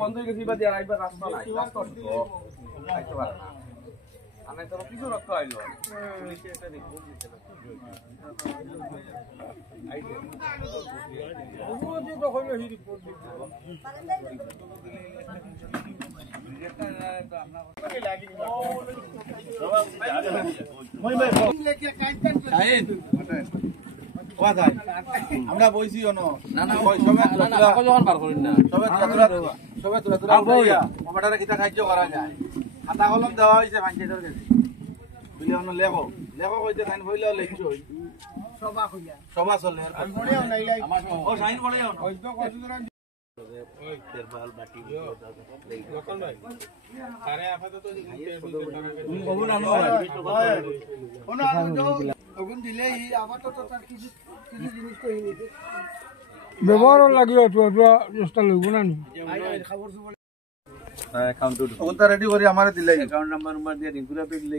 বন্ধ হয়ে গেছে এবার আইবার রাস্তা নাই রাস্তা আইতে পারে না আমি তো কিছু রক্ত আইলো পুলিশে একটা দেখব আইতে ওদি তো হইলো হি রিপোর্ট আমরা বইছি না না যখন বার করেন না সবাই কিতা কার্য করা যায় খাতা কলম দেওয়া হয়েছে পঞ্চায়েতের কাছে বুঝলি লেখো লেখো কইতে সাইন বইলেও লিখছো সভা চলে ও সাইন করে যাও ব্যবহার লাগিও চেষ্টা লইব না রেডি করে আমার দিলে অ্যাকাউন্ট নাম্বার দিয়ে রেগুলার পে দিলে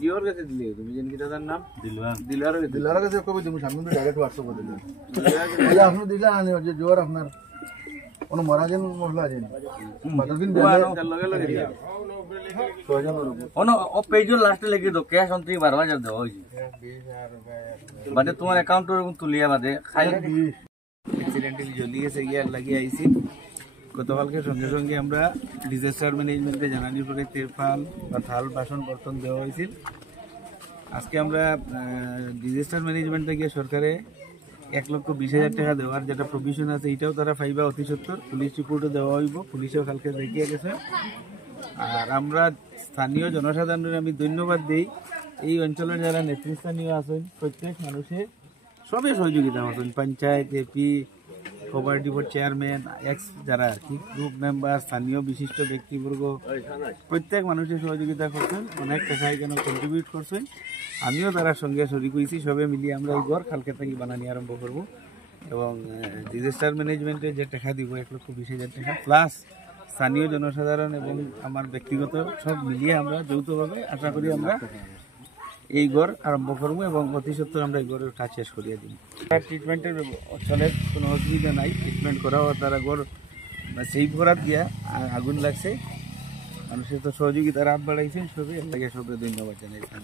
জিওর কাছে দিলে তুমি জানি কিটা তার নাম দিলওয়ার কাছে কবে তুমি সামনে ডাইরেক্ট হোয়াটসঅ্যাপ দিলে তাহলে আপনি দিলা আনি যে জোর আপনার কোন মহারাজের মহলা আছে কতদিন লগে লগে দিয়া ওনো ও পেজের লাস্টে লিখে দাও ক্যাশ অন 12,000 দাও হইছে বাদে তোমার অ্যাকাউন্টের তুলিয়া বাদে খাইলে অ্যাক্সিডেন্টালি জ্বলি গেছে ইয়ার লাগি আইছি গতকালকে সঙ্গে সঙ্গে আমরা ডিজাস্টার ম্যানেজমেন্টে জানানোর পরে তিরপাল বা থাল বাসন বর্তন দেওয়া হয়েছিল। আজকে আমরা ডিজাস্টার ম্যানেজমেন্টে গিয়ে সরকারে 1,20,000 টাকা দেওয়ার যেটা প্রভিশন আছে এটাও তারা পাইবা অতি সত্তর। পুলিশ রিপোর্টও দেওয়া হইব, পুলিশেও কালকে দেখিয়ে গেছে। আর আমরা স্থানীয় জনসাধারণের আমি ধন্যবাদ দিই, এই অঞ্চলের যারা নেতৃস্থানীয় আছেন প্রত্যেক মানুষে সবই সহযোগিতা করছেন, panchayat, AP, cooperative chairman, ex যারা আর কি গ্রুপ মেম্বার, স্থানীয় বিশিষ্ট ব্যক্তিবর্গ প্রত্যেক মানুষের সহযোগিতা করছেন, অনেক টাকা এখানে কন্ট্রিবিউট করছেন। আমিও তার সঙ্গে শরিক হয়েছি, সবে মিলিয়ে আমরা এই ঘর কালকে থেকে বানানি আরম্ভ করব। এবং ডিজাস্টার ম্যানেজমেন্টে যে টাকা দিব 1,20,000 টাকা প্লাস স্থানীয় জনসাধারণ এবং আমার ব্যক্তিগত সব মিলিয়ে আমরা যৌথভাবে আশা করি আমরা এই ঘর আরম্ভ করবো এবং অতি সত্তর আমরা এই ঘরের কাজ শেষ করিয়ে দিই। ট্রিটমেন্টের চলের কোনো অসুবিধা নাই, ট্রিটমেন্ট করাও তারা ঘর সেই ঘরাত দিয়া আগুন লাগছে, মানুষের তো সহযোগিতার হাত বাড়াইছেন, সবই এর লাগে সবকে ধন্যবাদ জানাইছেন।